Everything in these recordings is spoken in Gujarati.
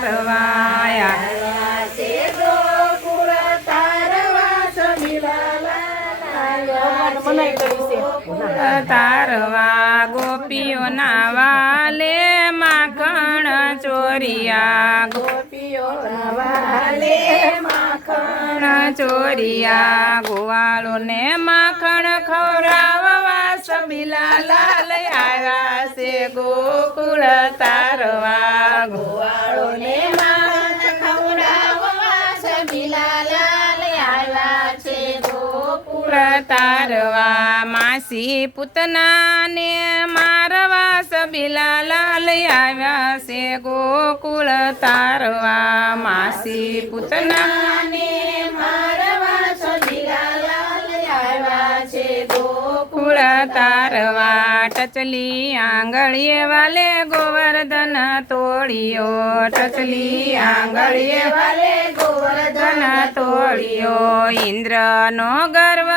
તારવા છે ગોકુળ તારવા સબીલાલા તારવા ગોપીઓના વાલે માખણ ચોરિયા ગોપીઓના વાલે માખણ ચોરિયા ગોવાળોને માખણ ખવડાવવા સબીલાલા લઈ આવ્યા છે ગોકુળ તારવા ગોવાળોને માખણ ખવડાવવા સબીલાલા લઈ આવ્યા છે ગોકુળ તારવા માસી પૂતનાને મારવા સબીલાલા લઈ આવ્યા છે ગોકુળ તારવા માસી પૂતનાને મારવા સબીલાલા લઈ આવ્યા છે ગોકુળ તારવા ટચલી આંગળીએ વાલે ગોવર્ધન તોડિયો ટચલી આંગળીએ વાલે ગોવર્ધન તોડિયો ઇન્દ્રનો ગર્વ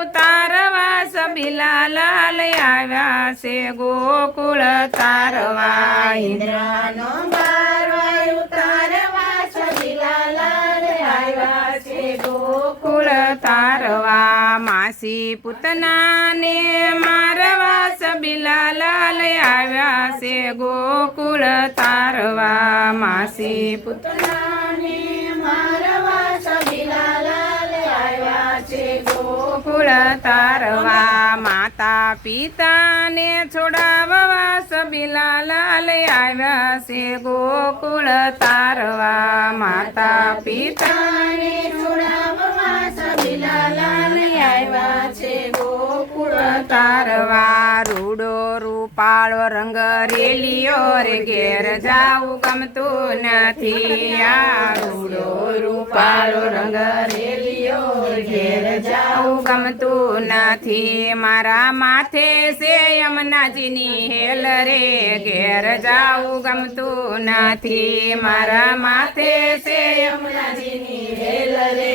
ઉતારવા સબીલાલા લઈ આવ્યા છે ગોકુળ તારવા ઇન્દ્રનો ગર્વ ઉતારવા સબીલાલા લઈ આવ્યા છે ગોકુળ તારવા માસી પૂતનાને મારવા સબીલાલા લઈ આવ્યા છે ગોકુળ તારવા માસી પૂતનાને મારવા સબીલાલા લઈ આવ્યા છે ગોકુળ તારવા માતા પિતાને છોડાવવા સબીલાલા લઈ આવ્યા છે ગોકુળ તારવા માતા પિતાને છોડાવવા સબીલાલા લઈ આવ્યા છે ગોકુળ તારવા રૂડો રૂપાળો રંગ રેલિયો રે ઘેર જાવું ગમતું નથી આ રૂડો રૂપાળો રંગ રેલિયો ઘેર જાવું ગમતું નથી મારા માથે છે યમુનાજીની હેલ રે ઘેર જાવું ગમતું નથી મારા માથે છે યમુનાજીની હેલ રે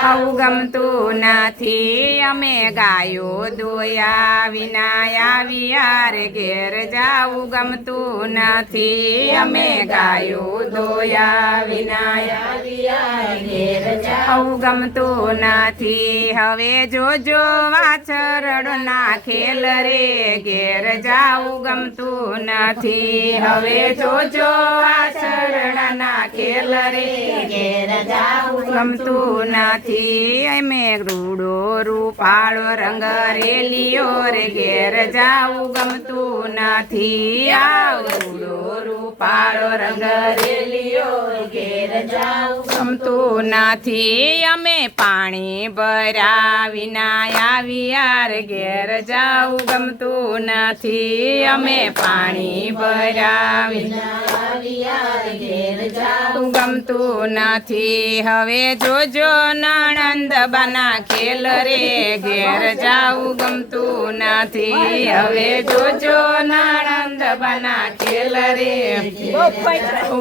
આવું ગમતું નથી અમે ગાયો દોયા વિના આવ્યા રે ઘેર જાવું ગમતું નથી અમે ગાયો દોયા વિના આવ્યા ઘેર આવું ગમતું નથી હવે જોજો વાછરડના ખેલ રે ઘેર જાવું ગમતું નથી હવે જોજો વાછરડના ખેલ રે ઘેર જાવું ગમતું નથી અમે રૂડો રૂપાળો રંગ રેલિયો રે ઘેર જાવું ગમતું નથી આવ રૂડો રૂપાળો રંગ રેલિયો ઘેર જાવું ગમતું નથી અમે પાણી ભર્યા વિના આવ્યા રે ઘેર જાવું ગમતું નથી અમે પાણી ભર્યા વિના આવ્યા ઘેર જાવું ગમતું નથી હવે જોજો નણંદ બના ખેલ રે ઘેર જાવું ગમતું નથી હવે જોજો નણંદ બના ખેલ રે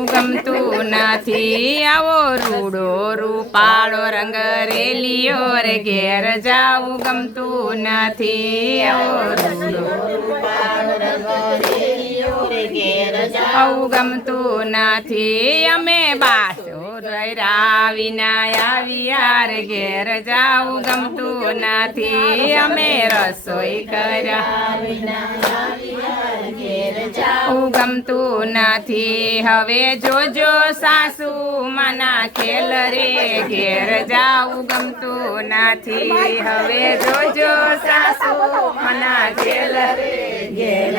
ગમતું નથી આવો રૂડો રૂપાળો રંગ રેલિયો રે ઘેર જાવું ગમતું નથી આવો રૂડો આવું ગમતું નથી અમે બાસો રહ્યા વિના આવ્યા રે ઘેર જાવું ગમતું નથી અમે રસોઈ કર્યા આવું ગમતું નથી હવે જોજો સાસુ મના ખેલ રે ઘેર જાવું ગમતું નથી હવે જોજો સાસુ મના ખેલ રે ઘેર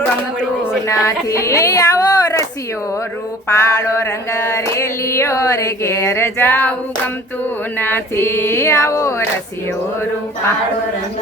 ગમતું નથી આવો રસિયો રૂપાળો રંગ રેલિયો રે ઘેર જાવું ગમતું નથી આવો રસિયો રૂપાળો રંગ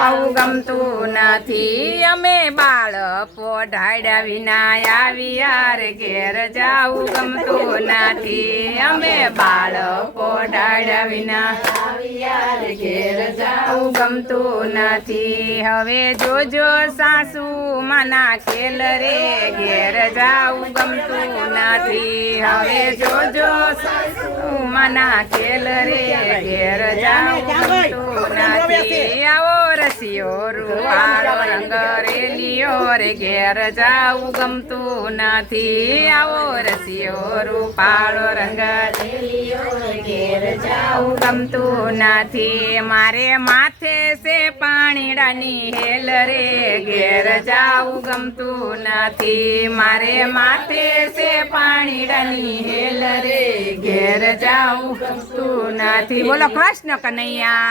આવું ગમતું નથી અમે બાળકો ઢાળ્યા વિના આવ્યા રે ઘેર જાવું ગમતું નથી અમે બાળકો ઢાળ્યા વિના આવ્યા રે ઘેર જાવું ગમતું નથી હવે જોજો સાસુ મના ખેલ રે ઘેર જાવું ગમતું નથી હવે જોજો સાસુ મના ખેલ રે ઘેર જાવું ગમતું નથી આવો રસિયો રૂપાળો રંગ રેલિયો રે ઘેર જાવું ગમતું નથી આવો રસિયો રૂપાળો રંગ રેલિયો રે ઘેર જાવું ગમતું નથી મારે માથે છે પાણીડાની હેલ રે ઘેર જાવું ગમતું નથી મારે માથે છે પાણીડાની હેલ રે ઘેર જાવું ગમતું નથી બોલો કૃષ્ણ કનૈયા